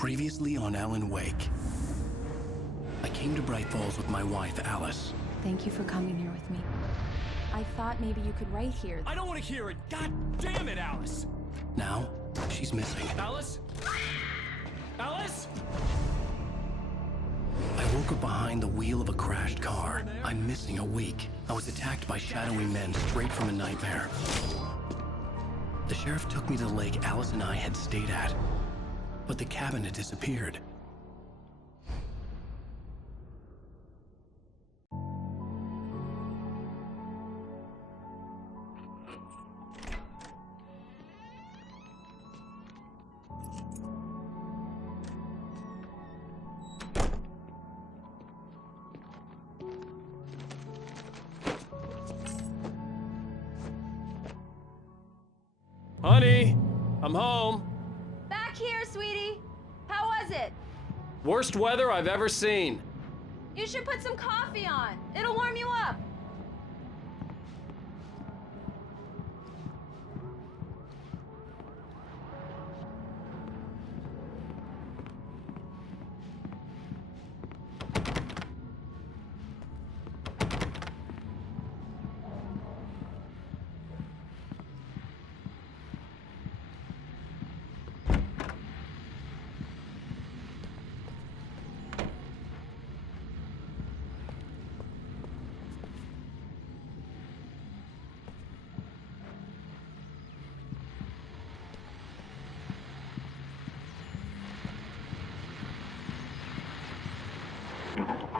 Previously on Alan Wake. I came to Bright Falls with my wife, Alice. Thank you for coming here with me. I thought maybe you could write here. I don't want to hear it! God damn it, Alice! Now, she's missing. Alice? Alice? I woke up behind the wheel of a crashed car. I'm missing a week. I was attacked by shadowy men straight from a nightmare. The sheriff took me to the lake Alice and I had stayed at, but the cabin had disappeared. Honey, I'm home. Back here, sweetie. How was it? Worst weather I've ever seen. You should put some coffee on. It'll warm you up.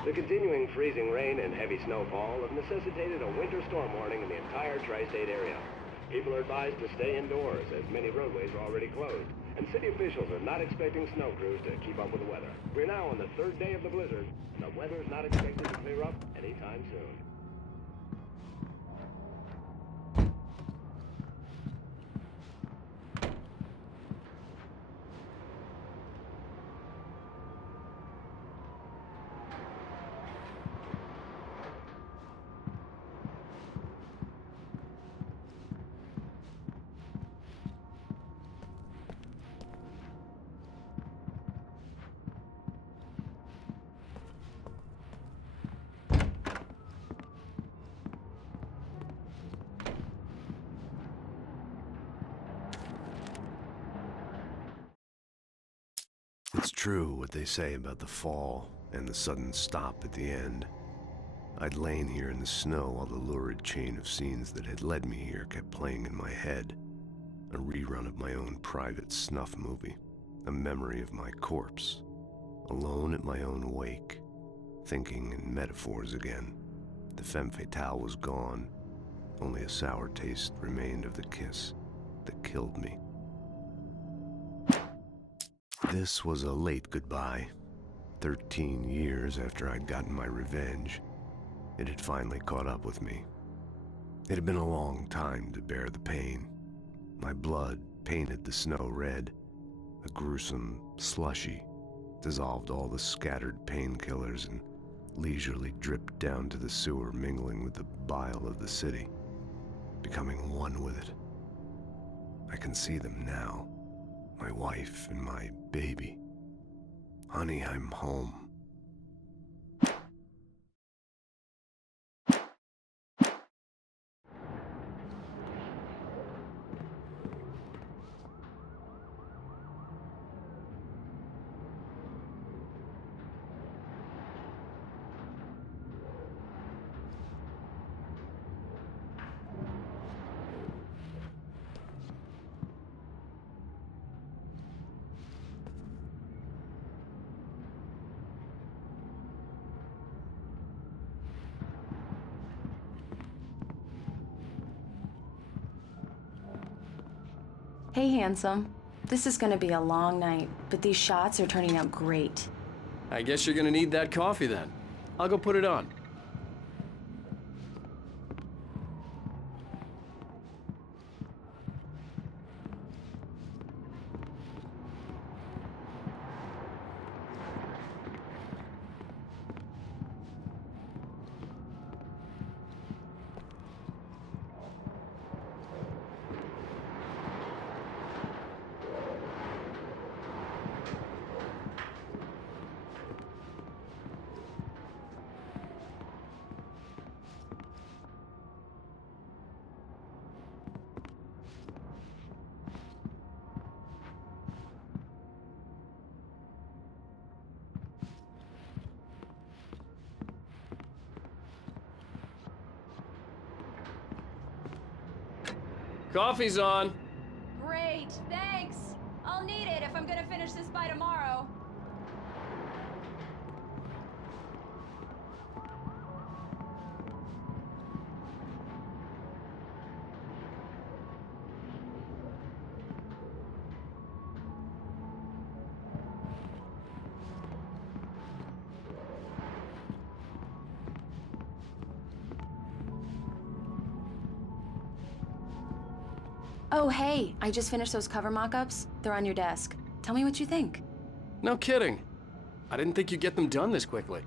The continuing freezing rain and heavy snowfall have necessitated a winter storm warning in the entire tri-state area. People are advised to stay indoors as many roadways are already closed, and city officials are not expecting snow crews to keep up with the weather. We're now on the third day of the blizzard. The weather is not expected to clear up anytime soon. It's true what they say about the fall and the sudden stop at the end. I'd lain here in the snow while the lurid chain of scenes that had led me here kept playing in my head. A rerun of my own private snuff movie. A memory of my corpse. Alone at my own wake. Thinking in metaphors again. The femme fatale was gone. Only a sour taste remained of the kiss that killed me. This was a late goodbye. 13 years after I'd gotten my revenge, it had finally caught up with me. It had been a long time to bear the pain. My blood painted the snow red. A gruesome slushy dissolved all the scattered painkillers and leisurely dripped down to the sewer, mingling with the bile of the city, becoming one with it. I can see them now. My wife and my baby. Honey, I'm home. Hey, handsome. This is gonna be a long night, but these shots are turning out great. I guess you're gonna need that coffee then. I'll go put it on. Coffee's on. Great, thanks. I'll need it if I'm gonna finish this by tomorrow. Oh, hey, I just finished those cover mock-ups. They're on your desk. Tell me what you think. No kidding. I didn't think you'd get them done this quickly.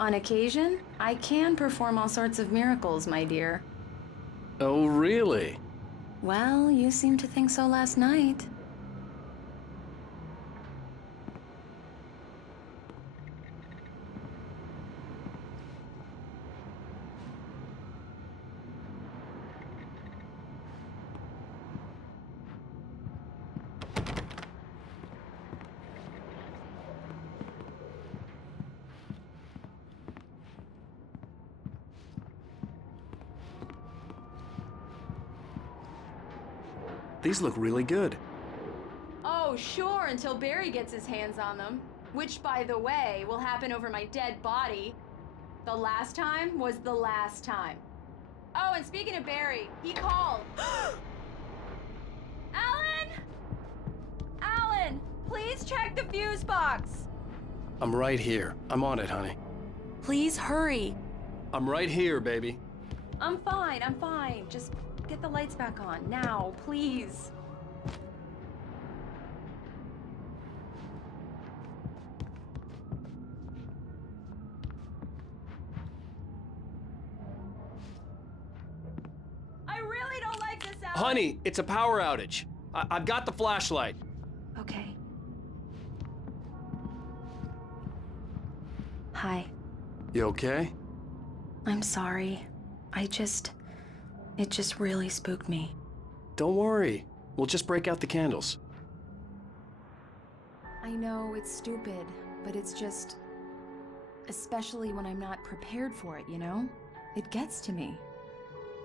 On occasion, I can perform all sorts of miracles, my dear. Oh, really? Well, you seemed to think so last night. These look really good. Oh, sure, until Barry gets his hands on them. Which, by the way, will happen over my dead body. The last time was the last time. Oh, and speaking of Barry, he called. Alan! Alan, please check the fuse box. I'm right here. I'm on it, honey. Please hurry. I'm right here, baby. I'm fine, I'm fine. Just get the lights back on, now, please. I really don't like this, Alan. Honey, it's a power outage. I've got the flashlight. Okay. Hi. You okay? I'm sorry. It just really spooked me. Don't worry. We'll just break out the candles. I know it's stupid, but it's just... Especially when I'm not prepared for it, you know? It gets to me.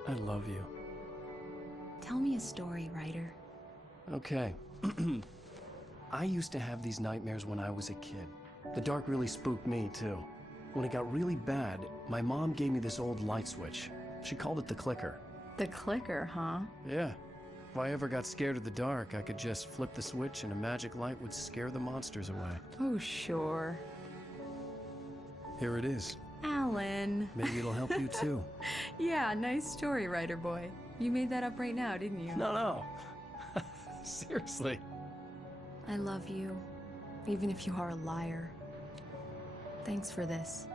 I love you. Tell me a story, writer. Okay. I used to have these nightmares when I was a kid. The dark really spooked me, too. When it got really bad, my mom gave me this old light switch. She called it the clicker. The clicker, huh? Yeah. If I ever got scared of the dark, I could just flip the switch and a magic light would scare the monsters away. Oh, sure. Here it is. Alan. Maybe it'll help you, too. Yeah, nice story, writer boy. You made that up right now, didn't you? No. Seriously. I love you, even if you are a liar. Thanks for this.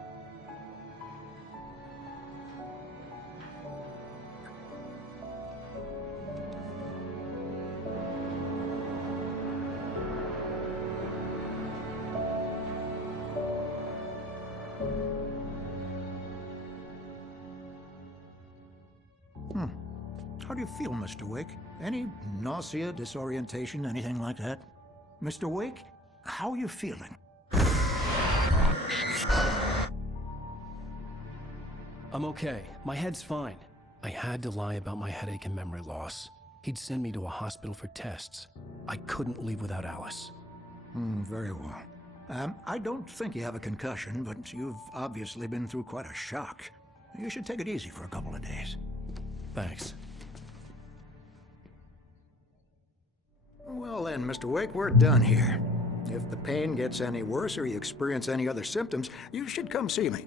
How do you feel, Mr. Wake? Any nausea, disorientation, anything like that? Mr. Wake, how are you feeling? I'm okay. My head's fine. I had to lie about my headache and memory loss. He'd send me to a hospital for tests. I couldn't leave without Alice. Very well. I don't think you have a concussion, but you've obviously been through quite a shock. You should take it easy for a couple of days. Thanks. Well then, Mr. Wake, we're done here. If the pain gets any worse or you experience any other symptoms, you should come see me.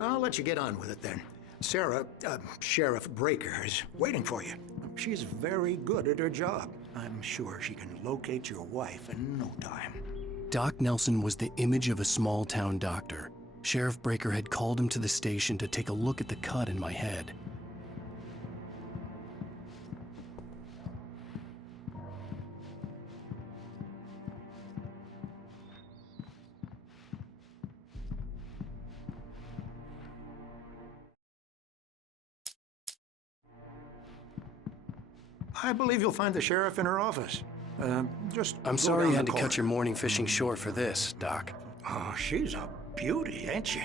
I'll let you get on with it then. Sarah, Sheriff Breaker, is waiting for you. She's very good at her job. I'm sure she can locate your wife in no time. Doc Nelson was the image of a small-town doctor. Sheriff Breaker had called him to the station to take a look at the cut in my head. I believe you'll find the sheriff in her office. Just I'm go sorry down you had the to cut corridor. your morning fishing short for this, Doc. Oh, she's a beauty, ain't she?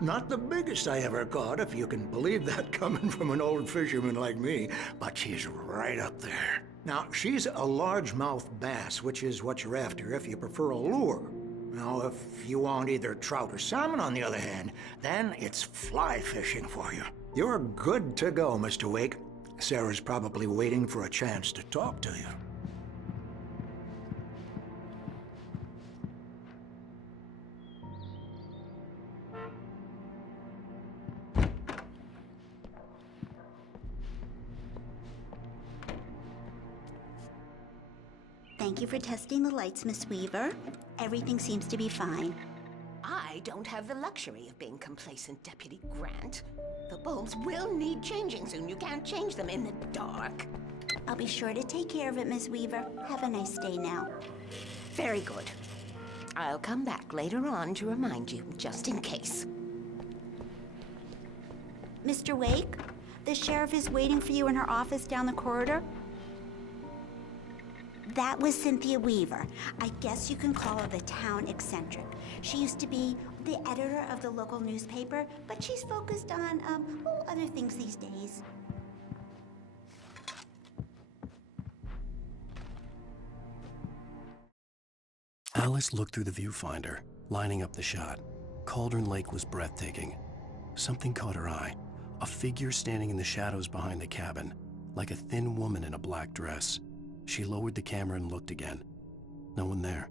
Not the biggest I ever caught, if you can believe that coming from an old fisherman like me, but she's right up there. Now, she's a largemouth bass, which is what you're after if you prefer a lure. Now, if you want either trout or salmon, on the other hand, then it's fly fishing for you. You're good to go, Mr. Wake. Sarah's probably waiting for a chance to talk to you. Thank you for testing the lights, Miss Weaver. Everything seems to be fine. I don't have the luxury of being complacent, Deputy Grant. The bulbs will need changing soon. You can't change them in the dark. I'll be sure to take care of it, Miss Weaver. Have a nice day now. Very good. I'll come back later on to remind you, just in case. Mr. Wake, the sheriff is waiting for you in her office down the corridor. That was Cynthia Weaver. I guess you can call her the town eccentric. She used to be the editor of the local newspaper, but she's focused on, other things these days. Alice looked through the viewfinder, lining up the shot. Cauldron Lake was breathtaking. Something caught her eye. A figure standing in the shadows behind the cabin, like a thin woman in a black dress. She lowered the camera and looked again. No one there.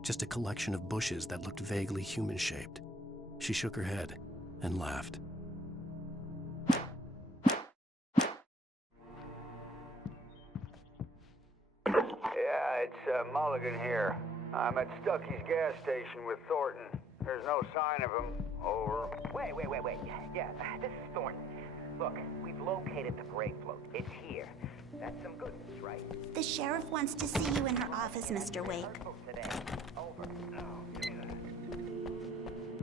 Just a collection of bushes that looked vaguely human-shaped. She shook her head and laughed. Yeah, it's Mulligan here. I'm at Stuckey's gas station with Thornton. There's no sign of him. Over. Wait. Yeah, this is Thornton. Look, we've located the brake float. It's here. That's some good news, right? The sheriff wants to see you in her office, Mr. Wake. Today. Over. Oh, give me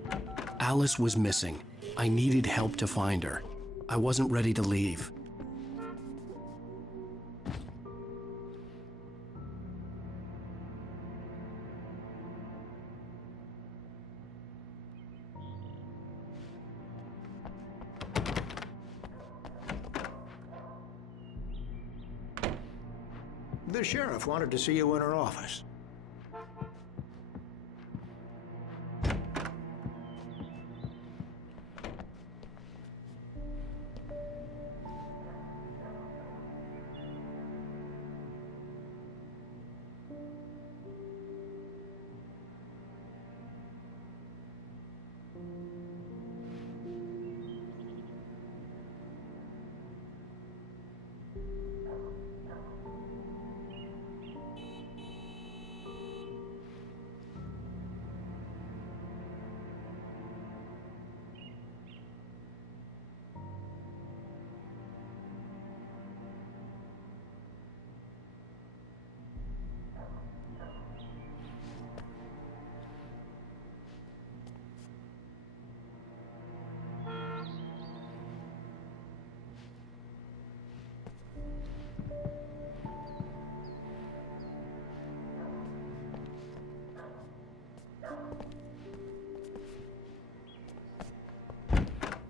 that. Alice was missing. I needed help to find her. I wasn't ready to leave. The sheriff wanted to see you in her office.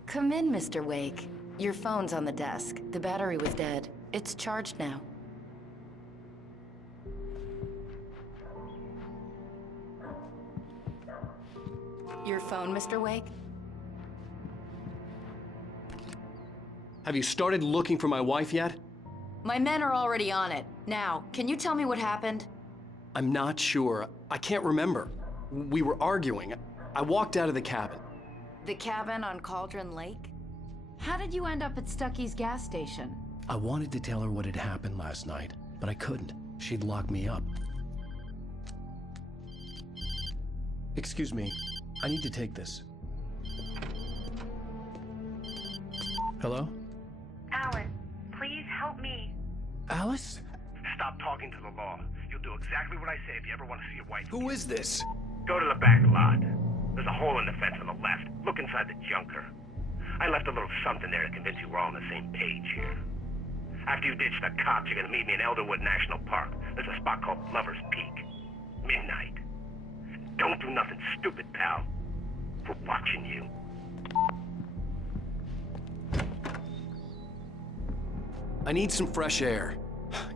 Come in, Mr. Wake. Your phone's on the desk. The battery was dead. It's charged now. Your phone, Mr. Wake? Have you started looking for my wife yet? My men are already on it. Now, can you tell me what happened? I'm not sure. I can't remember. We were arguing. I walked out of the cabin. The cabin on Cauldron Lake? How did you end up at Stuckey's gas station? I wanted to tell her what had happened last night, but I couldn't. She'd lock me up. Excuse me. I need to take this. Hello? Alan, please help me. Alice? Stop talking to the law. You'll do exactly what I say if you ever want to see your wife. Who is this? Go to the back lot. There's a hole in the fence on the left. Look inside the junker. I left a little something there to convince you we're all on the same page here. After you ditch the cops, you're gonna meet me in Elderwood National Park. There's a spot called Lover's Peak. Midnight. Don't do nothing stupid, pal. We're watching you. I need some fresh air.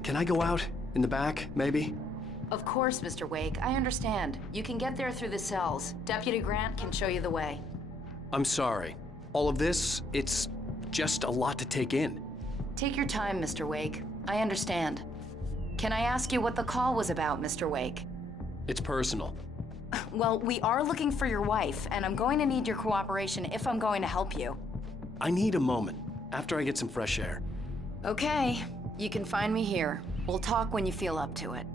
Can I go out? In the back, maybe? Of course, Mr. Wake. I understand. You can get there through the cells. Deputy Grant can show you the way. I'm sorry. All of this, it's just a lot to take in. Take your time, Mr. Wake. I understand. Can I ask you what the call was about, Mr. Wake? It's personal. Well, we are looking for your wife, and I'm going to need your cooperation if I'm going to help you. I need a moment, after I get some fresh air. Okay, you can find me here. We'll talk when you feel up to it.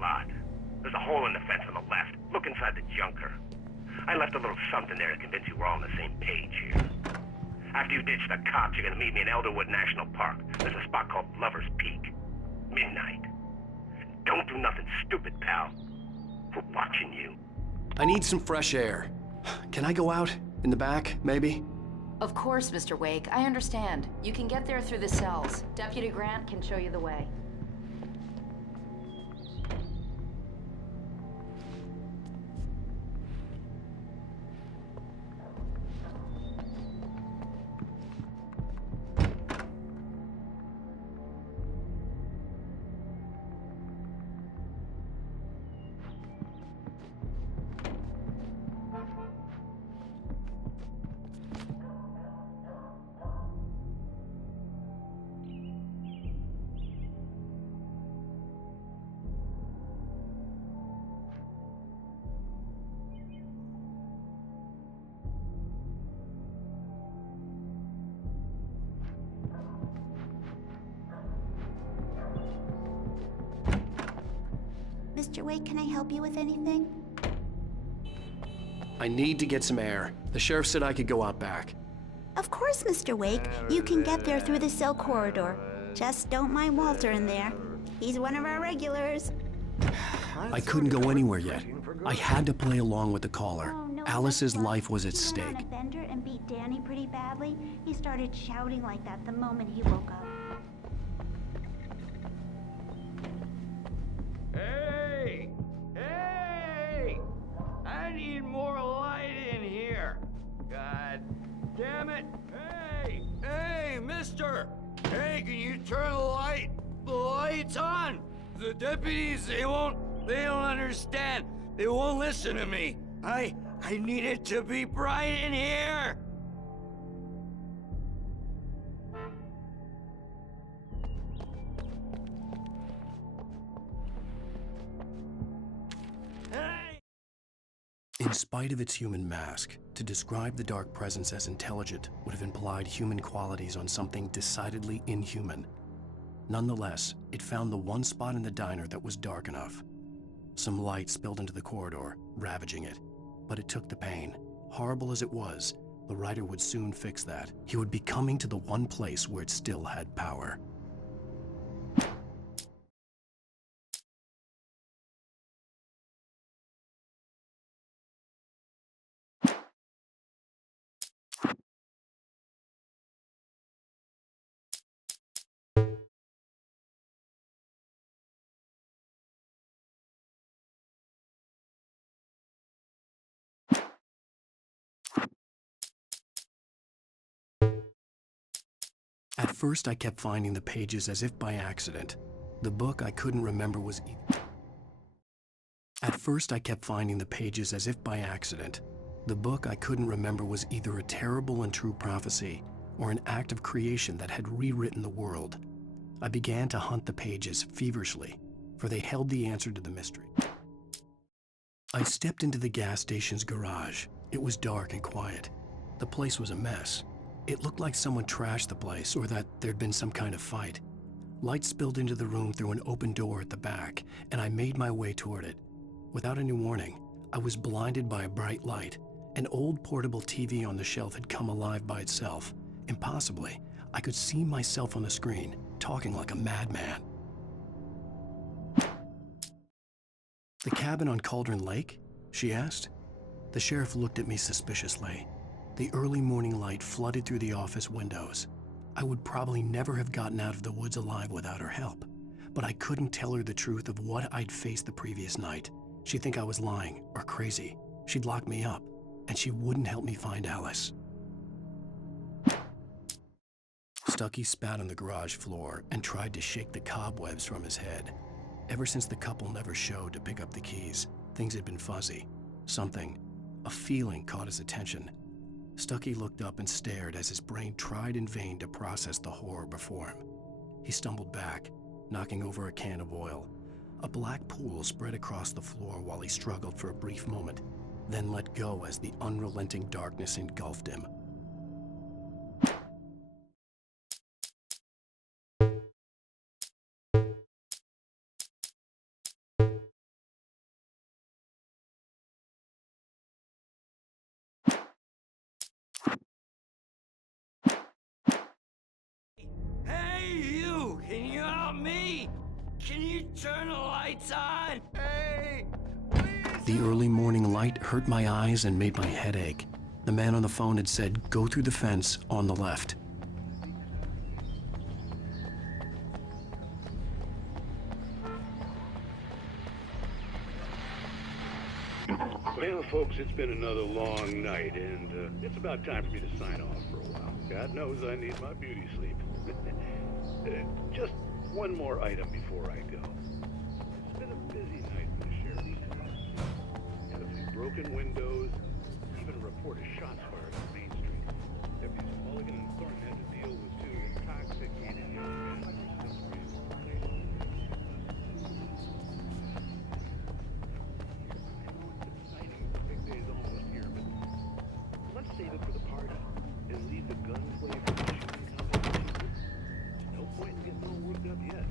Lot. There's a hole in the fence on the left. Look inside the junker. I left a little something there to convince you we're all on the same page here. After you ditch the cops, you're gonna meet me in Elderwood National Park. There's a spot called Lover's Peak. Midnight. Don't do nothing stupid, pal. We're watching you. I need some fresh air. Can I go out? In the back, maybe? Of course, Mr. Wake. I understand. You can get there through the cells. Deputy Grant can show you the way. Mr. Wake, can I help you with anything? I need to get some air. The sheriff said I could go out back. Of course, Mr. Wake. You can get there through the cell corridor. Just don't mind Walter in there. He's one of our regulars. I couldn't go anywhere yet. I had to play along with the caller. Oh, no, Alice's that's why. life was at He stake. went on a bender and beat Danny pretty badly. He started shouting like that the moment he woke up. Hey! Hey! I need more light in here. God damn it. Hey! Hey, mister! Hey, can you turn the lights on? The deputies, they don't understand. They won't listen to me. I need it to be bright in here. In spite of its human mask, to describe the dark presence as intelligent would have implied human qualities on something decidedly inhuman. Nonetheless, it found the one spot in the diner that was dark enough. Some light spilled into the corridor, ravaging it. But it took the pain. Horrible as it was, the writer would soon fix that. He would be coming to the one place where it still had power. At first, I kept finding the pages as if by accident. The book I couldn't remember was At first, I kept finding the pages as if by accident. The book I couldn't remember was either a terrible and true prophecy or an act of creation that had rewritten the world. I began to hunt the pages feverishly, for they held the answer to the mystery. I stepped into the gas station's garage. It was dark and quiet. The place was a mess. It looked like someone trashed the place or that there'd been some kind of fight. Light spilled into the room through an open door at the back, and I made my way toward it. Without any warning, I was blinded by a bright light. An old portable TV on the shelf had come alive by itself. Impossibly, I could see myself on the screen, talking like a madman. The cabin on Cauldron Lake? She asked. The sheriff looked at me suspiciously. The early morning light flooded through the office windows. I would probably never have gotten out of the woods alive without her help, but I couldn't tell her the truth of what I'd faced the previous night. She'd think I was lying or crazy. She'd lock me up, and she wouldn't help me find Alice. Stucky spat on the garage floor and tried to shake the cobwebs from his head. Ever since the couple never showed to pick up the keys, things had been fuzzy. Something, a feeling, caught his attention. Stucky looked up and stared as his brain tried in vain to process the horror before him. He stumbled back, knocking over a can of oil. A black pool spread across the floor while he struggled for a brief moment, then let go as the unrelenting darkness engulfed him. Hey, you! Can you help me? Can you turn the lights on? Hey! Please! The early morning light hurt my eyes and made my head ache. The man on the phone had said, "Go through the fence on the left." Well, folks, it's been another long night, and it's about time for me to sign off for a while. God knows I need my beauty sleep. Just one more item before I go. It's been a busy night for the sheriff's department. Had a few broken windows, even a report of shots fired on Main Street. Deputies Mulligan and Thornton had to deal with two toxic young men who were still free from the nation. Let's save it for the party and leave the gunplay for the shooting competition. No point in getting all worked up yet.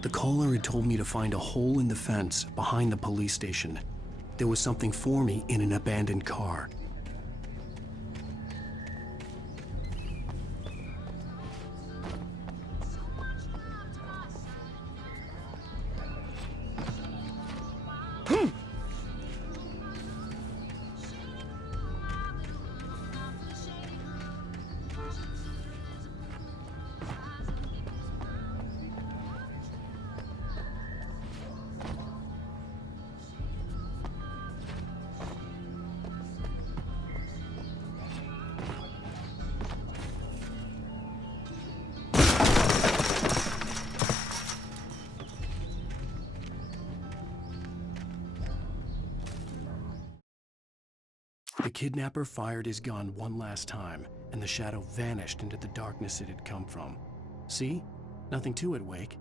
The caller had told me to find a hole in the fence behind the police station. There was something for me in an abandoned car. The kidnapper fired his gun one last time, and the shadow vanished into the darkness it had come from. See? Nothing to it, Wake.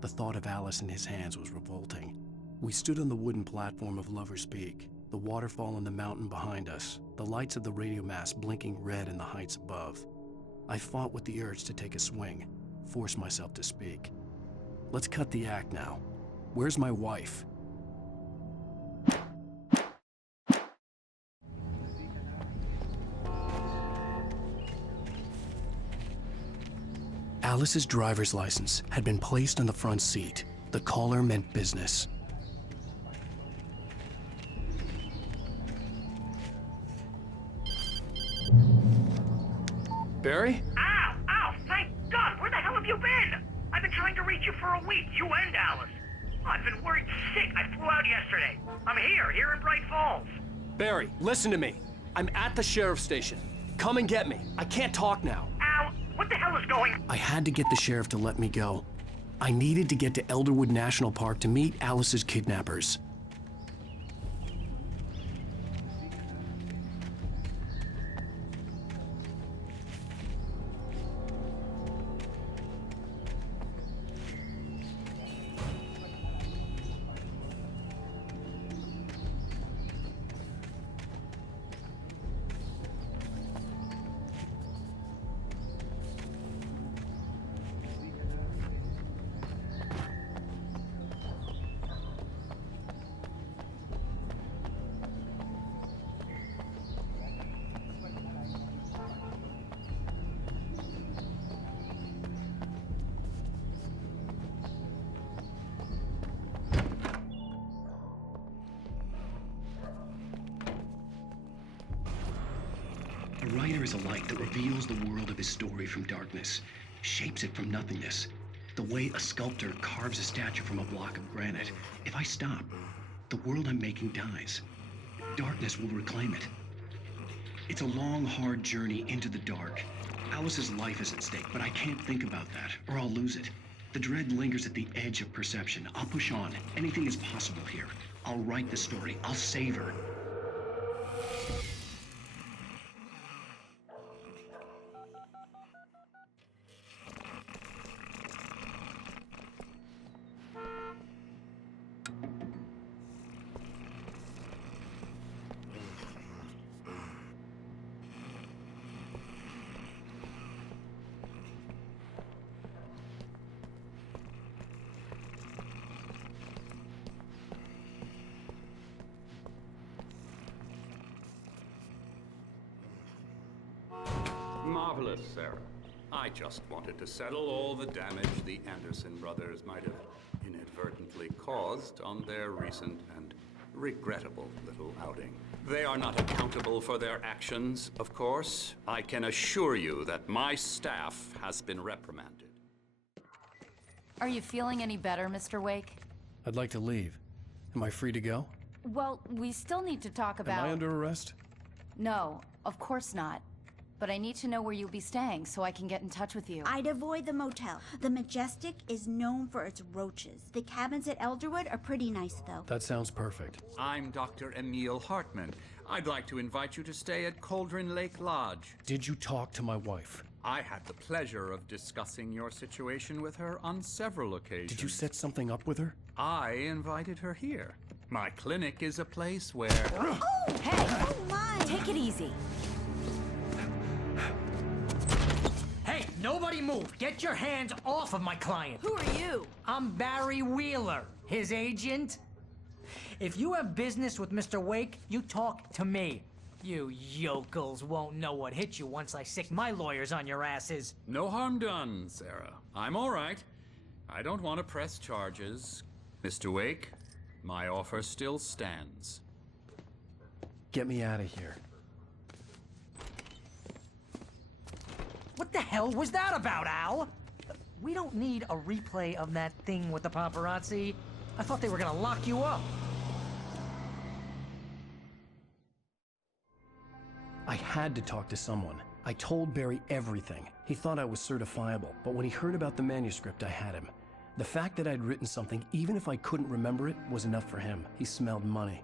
The thought of Alice in his hands was revolting. We stood on the wooden platform of Lover's Peak, the waterfall on the mountain behind us, the lights of the radio mast blinking red in the heights above. I fought with the urge to take a swing, force myself to speak. Let's cut the act now. Where's my wife? Alice's driver's license had been placed on the front seat. The caller meant business. Barry? Ow! Ow! Thank God! Where the hell have you been? I've been trying to reach you for a week, you and Alice. I've been worried sick. I flew out yesterday. I'm here in Bright Falls. Barry, listen to me. I'm at the sheriff's station. Come and get me. I can't talk now. Ow! What the hell is going on? I had to get the sheriff to let me go. I needed to get to Elderwood National Park to meet Alice's kidnappers. is a light that reveals the world of his story from darkness, shapes it from nothingness. The way a sculptor carves a statue from a block of granite. If I stop, the world I'm making dies. Darkness will reclaim it. It's a long, hard journey into the dark. Alice's life is at stake, but I can't think about that, or I'll lose it. The dread lingers at the edge of perception. I'll push on. Anything is possible here. I'll write the story. I'll save her. Marvelous, Sarah. I just wanted to settle all the damage the Anderson brothers might have inadvertently caused on their recent and regrettable little outing. They are not accountable for their actions, of course. I can assure you that my staff has been reprimanded. Are you feeling any better, Mr. Wake? I'd like to leave. Am I free to go? Well, we still need to talk about... Am I under arrest? No, of course not. But I need to know where you'll be staying so I can get in touch with you. I'd avoid the motel. The Majestic is known for its roaches. The cabins at Elderwood are pretty nice, though. That sounds perfect. I'm Dr. Emil Hartman. I'd like to invite you to stay at Cauldron Lake Lodge. Did you talk to my wife? I had the pleasure of discussing your situation with her on several occasions. Did you set something up with her? I invited her here. My clinic is a place where... Oh! Hey! Oh, my! Take it easy. Hey, nobody move! Get your hands off of my client! Who are you? I'm Barry Wheeler, his agent. If you have business with Mr. Wake, you talk to me. You yokels won't know what hit you once I sick my lawyers on your asses. No harm done, Sarah. I'm all right. I don't want to press charges. Mr. Wake, my offer still stands. Get me out of here. What the hell was that about, Al? We don't need a replay of that thing with the paparazzi. I thought they were gonna lock you up. I had to talk to someone. I told Barry everything. He thought I was certifiable, but when he heard about the manuscript, I had him. The fact that I'd written something, even if I couldn't remember it, was enough for him. He smelled money.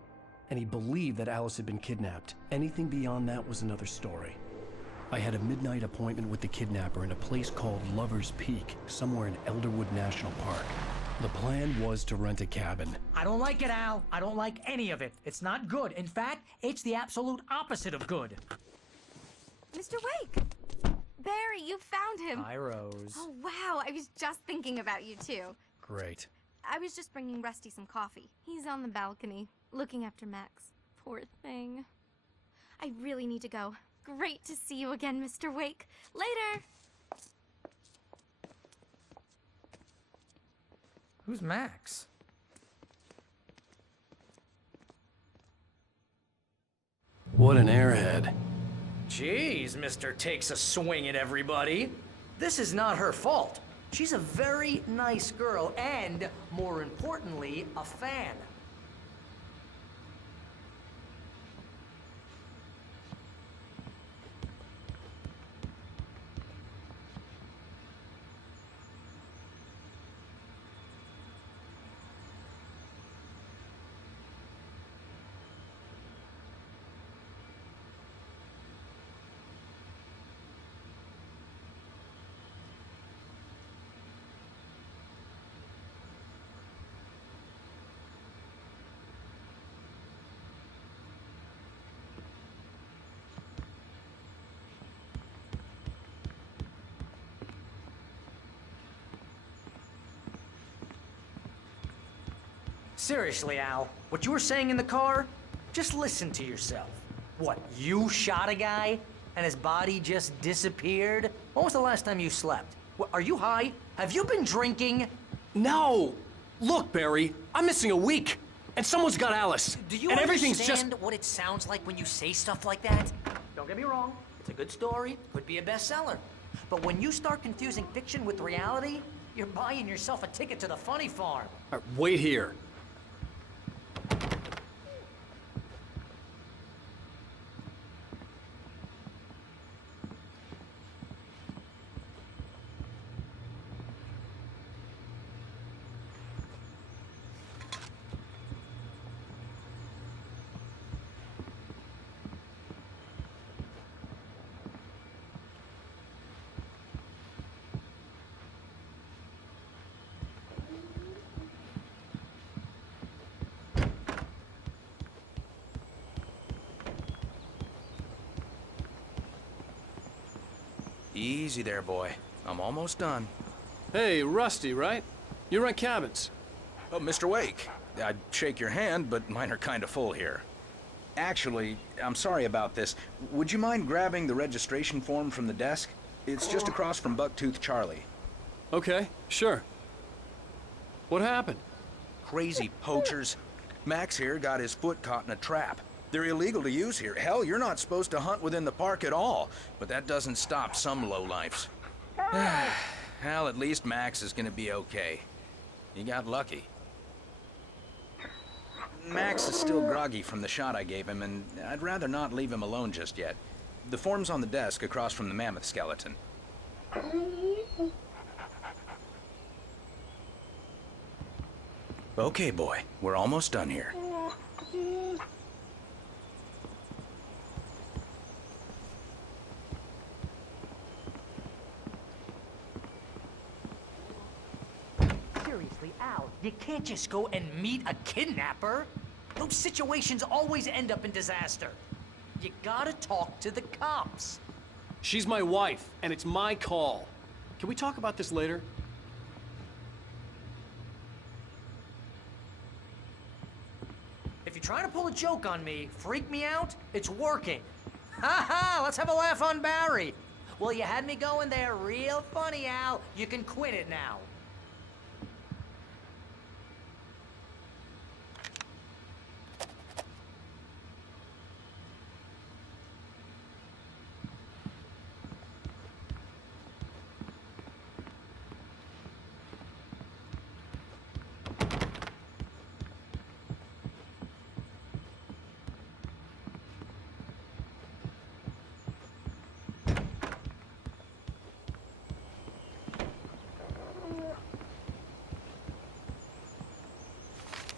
And he believed that Alice had been kidnapped. Anything beyond that was another story. I had a midnight appointment with the kidnapper in a place called Lover's Peak, somewhere in Elderwood National Park. The plan was to rent a cabin. I don't like it, Al. I don't like any of it. It's not good. In fact, it's the absolute opposite of good. Mr. Wake! Barry, you found him! Hi, Rose. Oh, wow. I was just thinking about you, too. Great. I was just bringing Rusty some coffee. He's on the balcony, looking after Max. Poor thing. I really need to go. Great to see you again, Mr. Wake. Later! Who's Max? What an airhead. Jeez, Mr. Takes a swing at everybody. This is not her fault. She's a very nice girl and, more importantly, a fan. Seriously, Al, what you were saying in the car, just listen to yourself. What, you shot a guy and his body just disappeared? When was the last time you slept? What, are you high? Have you been drinking? No! Look, Barry, I'm missing a week, and someone's got Alice. Do you and everything's understand just... what it sounds like when you say stuff like that? Don't get me wrong. It's a good story, could be a bestseller. But when you start confusing fiction with reality, you're buying yourself a ticket to the funny farm. All right, wait here. Easy there, boy. I'm almost done. Hey, Rusty, right? You rent cabins. Oh, Mr. Wake. I'd shake your hand, but mine are kind of full here. Actually, I'm sorry about this. Would you mind grabbing the registration form from the desk? It's just across from Bucktooth Charlie. Okay, sure. What happened? Crazy poachers. Max here got his foot caught in a trap. They're illegal to use here. Hell, you're not supposed to hunt within the park at all. But that doesn't stop some lowlifes. Well, at least Max is gonna be okay. He got lucky. Max is still groggy from the shot I gave him, and I'd rather not leave him alone just yet. The form's on the desk across from the mammoth skeleton. Okay, boy. We're almost done here. Seriously, Al, you can't just go and meet a kidnapper. Those situations always end up in disaster. You gotta talk to the cops. She's my wife, and it's my call. Can we talk about this later? If you're trying to pull a joke on me, freak me out, it's working. Ha ha, let's have a laugh on Barry. Well, you had me going there real funny, Al. You can quit it now.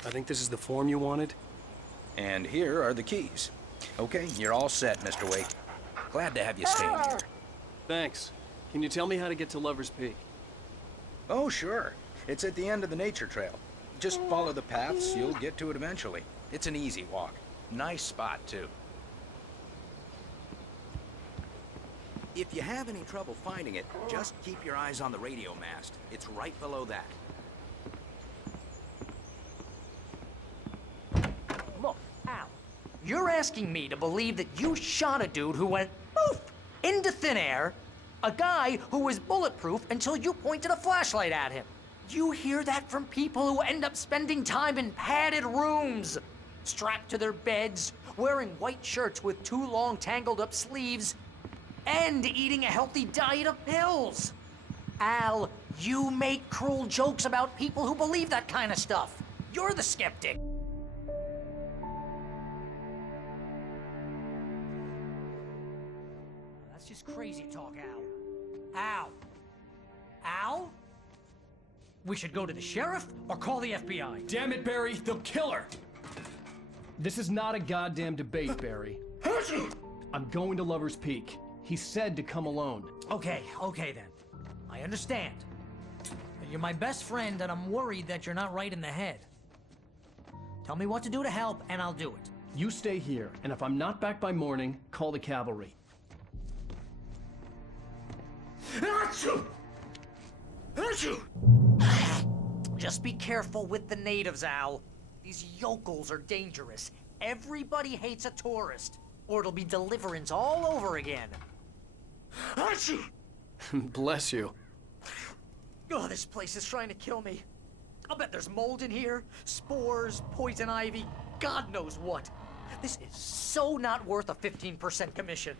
I think this is the form you wanted. And here are the keys. Okay, you're all set, Mr. Wake. Glad to have you staying here. Thanks. Can you tell me how to get to Lover's Peak? Oh, sure. It's at the end of the nature trail. Just follow the paths, you'll get to it eventually. It's an easy walk. Nice spot, too. If you have any trouble finding it, just keep your eyes on the radio mast. It's right below that. Look, Al, you're asking me to believe that you shot a dude who went poof into thin air, a guy who was bulletproof until you pointed a flashlight at him. You hear that from people who end up spending time in padded rooms, strapped to their beds, wearing white shirts with too long tangled up sleeves, and eating a healthy diet of pills. Al, you make cruel jokes about people who believe that kind of stuff. You're the skeptic. That's just crazy talk, Al. Al? Al? We should go to the sheriff or call the FBI. Damn it, Barry, they'll kill her! This is not a goddamn debate, Barry. I'm going to Lover's Peak. He said to come alone. Okay then. I understand. But you're my best friend, and I'm worried that you're not right in the head. Tell me what to do to help, and I'll do it. You stay here, and if I'm not back by morning, call the cavalry. Achoo! Achoo! Just be careful with the natives, Al. These yokels are dangerous. Everybody hates a tourist, or it'll be Deliverance all over again. Achoo! Bless you. Oh, this place is trying to kill me. I'll bet there's mold in here, spores, poison ivy, God knows what. This is so not worth a 15% commission.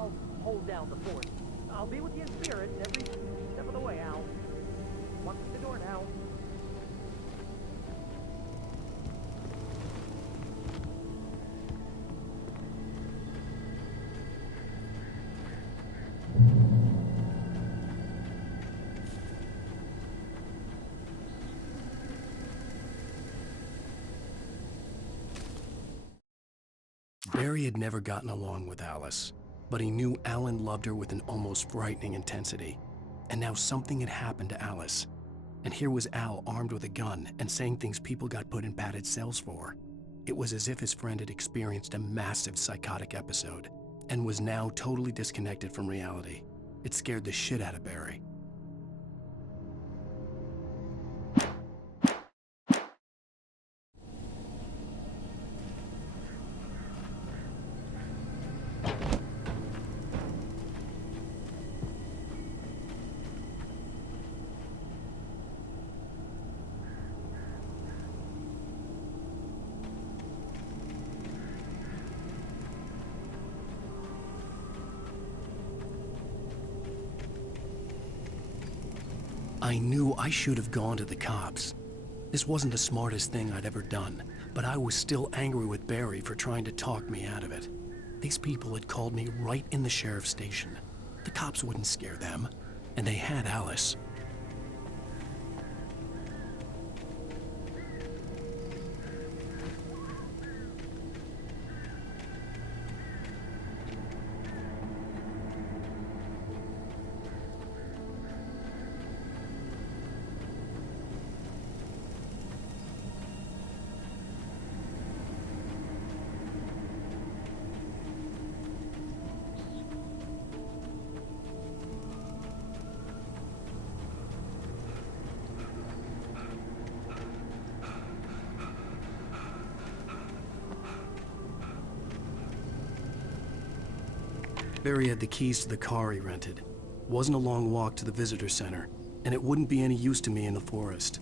I'll hold down the fort. I'll be with you in spirit every step of the way, Al. Walk through the door now. Barry had never gotten along with Alice, but he knew Alan loved her with an almost frightening intensity. And now something had happened to Alice. And here was Al armed with a gun and saying things people got put in padded cells for. It was as if his friend had experienced a massive psychotic episode and was now totally disconnected from reality. It scared the shit out of Barry. I knew I should have gone to the cops. This wasn't the smartest thing I'd ever done, but I was still angry with Barry for trying to talk me out of it. These people had called me right in the sheriff's station. The cops wouldn't scare them, and they had Alice. Barry had the keys to the car he rented. Wasn't a long walk to the visitor center, and it wouldn't be any use to me in the forest.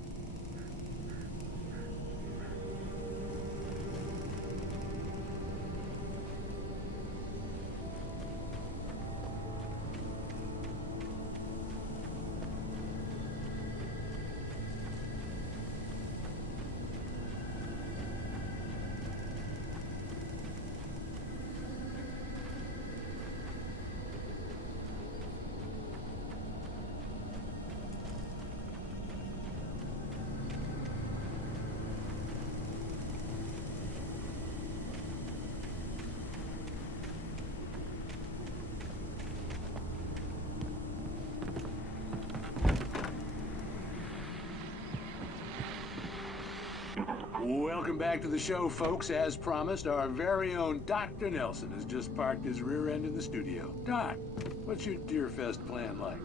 Welcome back to the show, folks. As promised, our very own Dr. Nelson has just parked his rear end in the studio. Doc, what's your Deerfest plan like?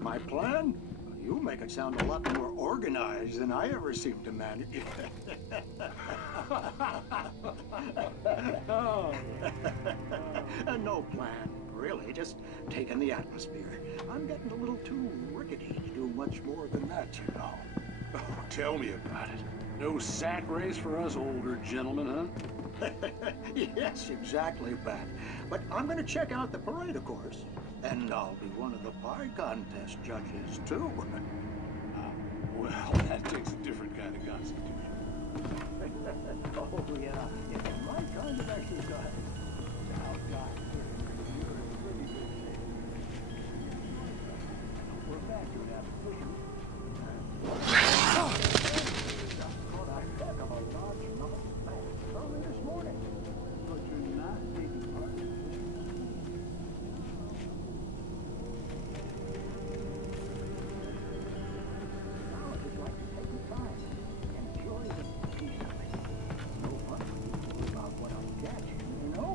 My plan? You make it sound a lot more organized than I ever seem to manage. Oh. No plan, really. Just taking the atmosphere. I'm getting a little too rickety to do much more than that, you know. Oh, tell me about it. No sack race for us older gentlemen, huh? Yes, exactly, Bat. But I'm going to check out the parade, of course. And I'll be one of the pie contest judges, too. Well, that takes a different kind of constitution. Oh, yeah. It's my kind of exercise. Now, Doc, you're in pretty good shape. We're back to that position. Early this morning. But you're not taking part in this. Now I'd just like to take your time. Enjoy the peace of it. No fun about what I'm catching, you know?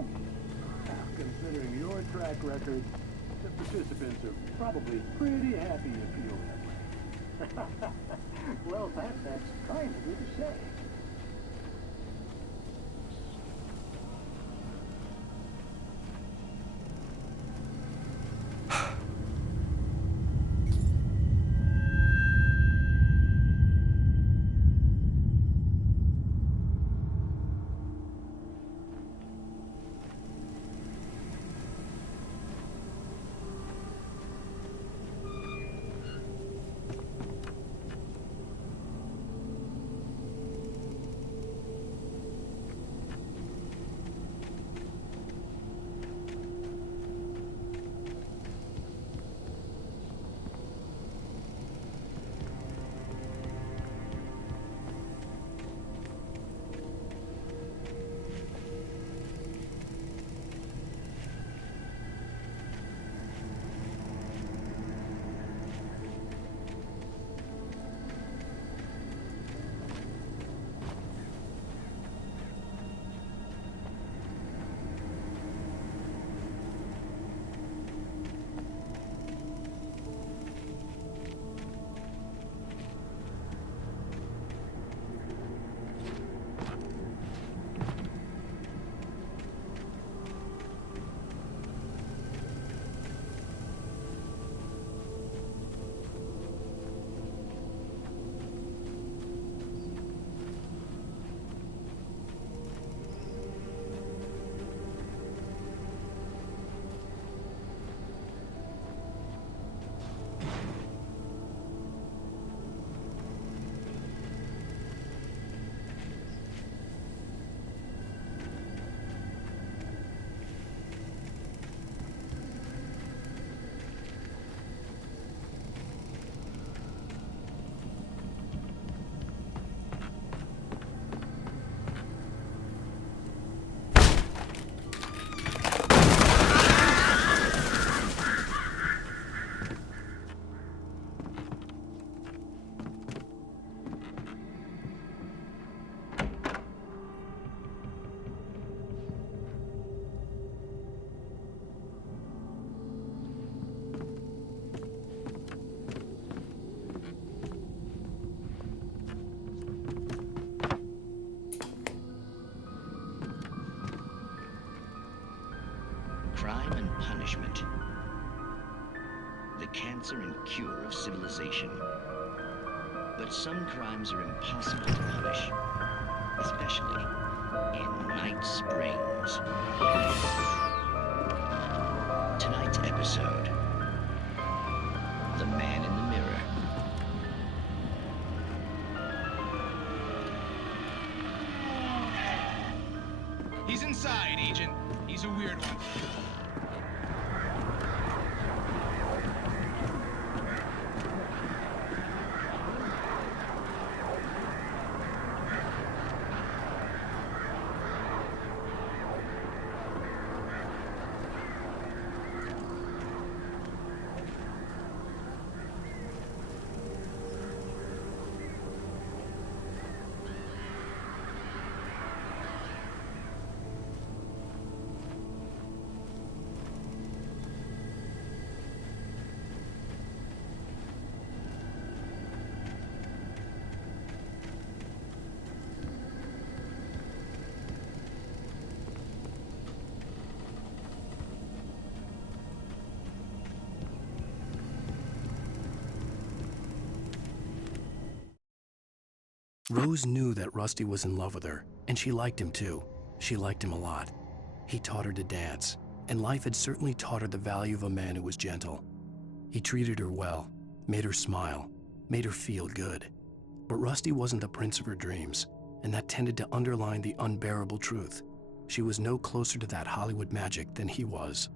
Now, considering your track record, the participants are probably pretty happy you feel that way. Well, that's kind of you to say. crime and punishment. The cancer and cure of civilization. But some crimes are impossible to punish, especially in Night Springs. Tonight's episode, The Man in the Mirror. He's inside, Agent. He's a weird one. Rose knew that Rusty was in love with her, and she liked him too. She liked him a lot. He taught her to dance, and life had certainly taught her the value of a man who was gentle. He treated her well, made her smile, made her feel good. But Rusty wasn't the prince of her dreams, and that tended to underline the unbearable truth. She was no closer to that Hollywood magic than he was.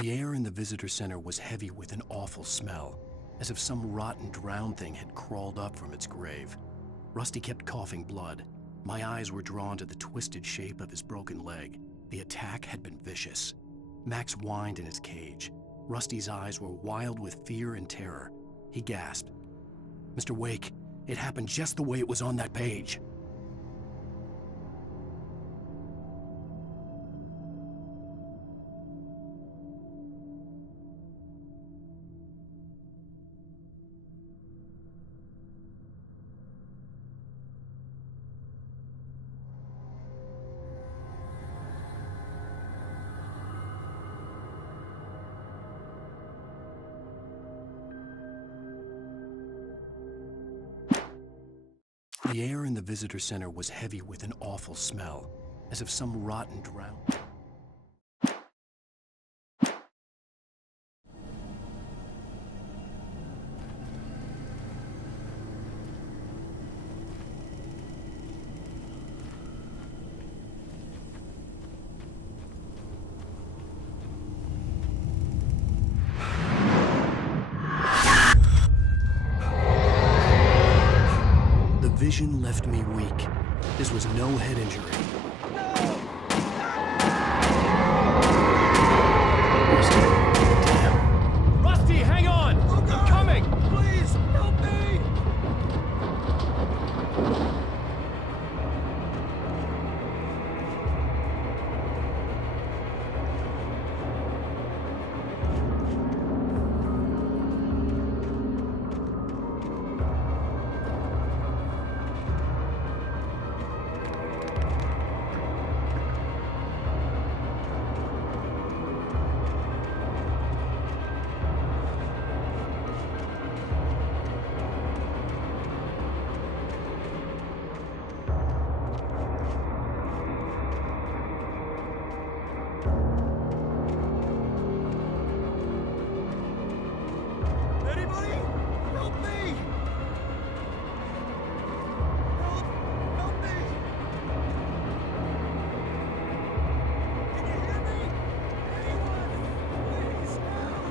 The air in the visitor center was heavy with an awful smell, as if some rotten drowned thing had crawled up from its grave. Rusty kept coughing blood. My eyes were drawn to the twisted shape of his broken leg. The attack had been vicious. Max whined in his cage. Rusty's eyes were wild with fear and terror. He gasped. "Mr. Wake, it happened just the way it was on that page." The air in the visitor center was heavy with an awful smell, as if some rotten drowned. vision left me weak. This was no head injury. Rusty, hang on! I'm coming! Please, help me! Anybody? Help me! Help me! Can you hear me? Anyone? Please, help!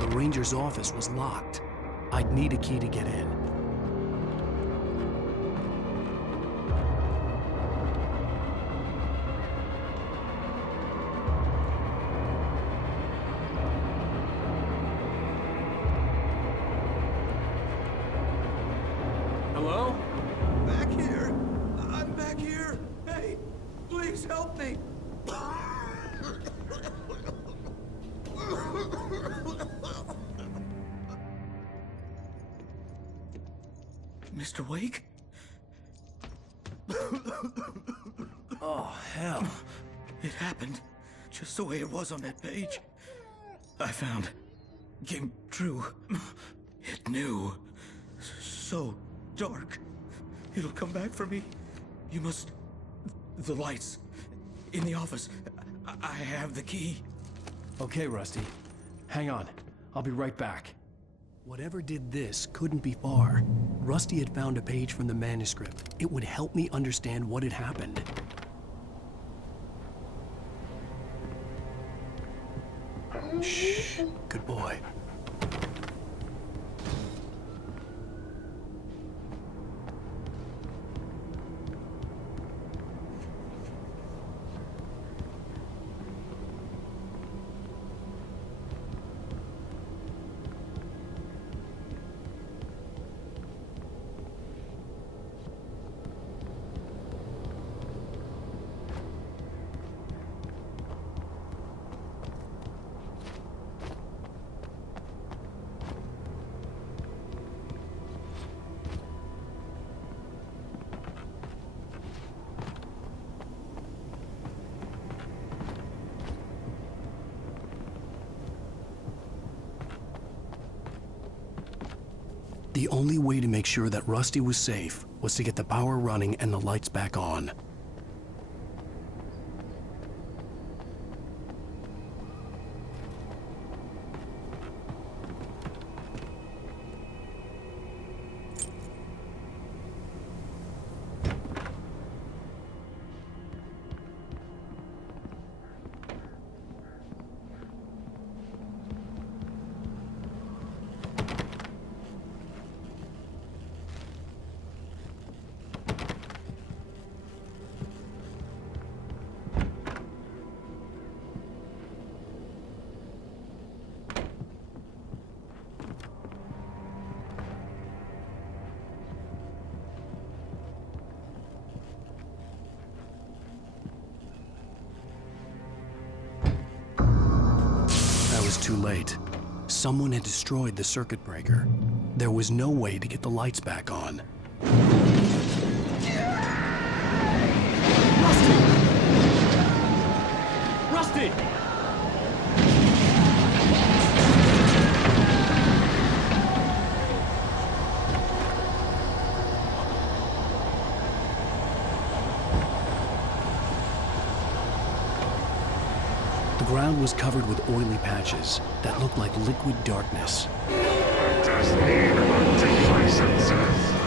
The ranger's office was locked. I'd need a key to get in. Hello? Back here. I'm back here. Hey, please help me. Mr. Wake? Oh, hell. It happened just the way it was on that page. I found. Came true. It knew. So dark. It'll come back for me. You must... The lights. In the office. I have the key. Okay, Rusty. Hang on. I'll be right back. Whatever did this couldn't be far. Rusty had found a page from the manuscript. It would help me understand what had happened. Shh. Good boy. The only way to make sure that Rusty was safe was to get the power running and the lights back on. Too late. Someone had destroyed the circuit breaker. There was no way to get the lights back on. Rusty! The ground was covered with oily patches that looked like liquid darkness. Just need licenses.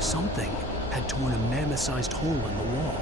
Something had torn a mammoth-sized hole in the wall.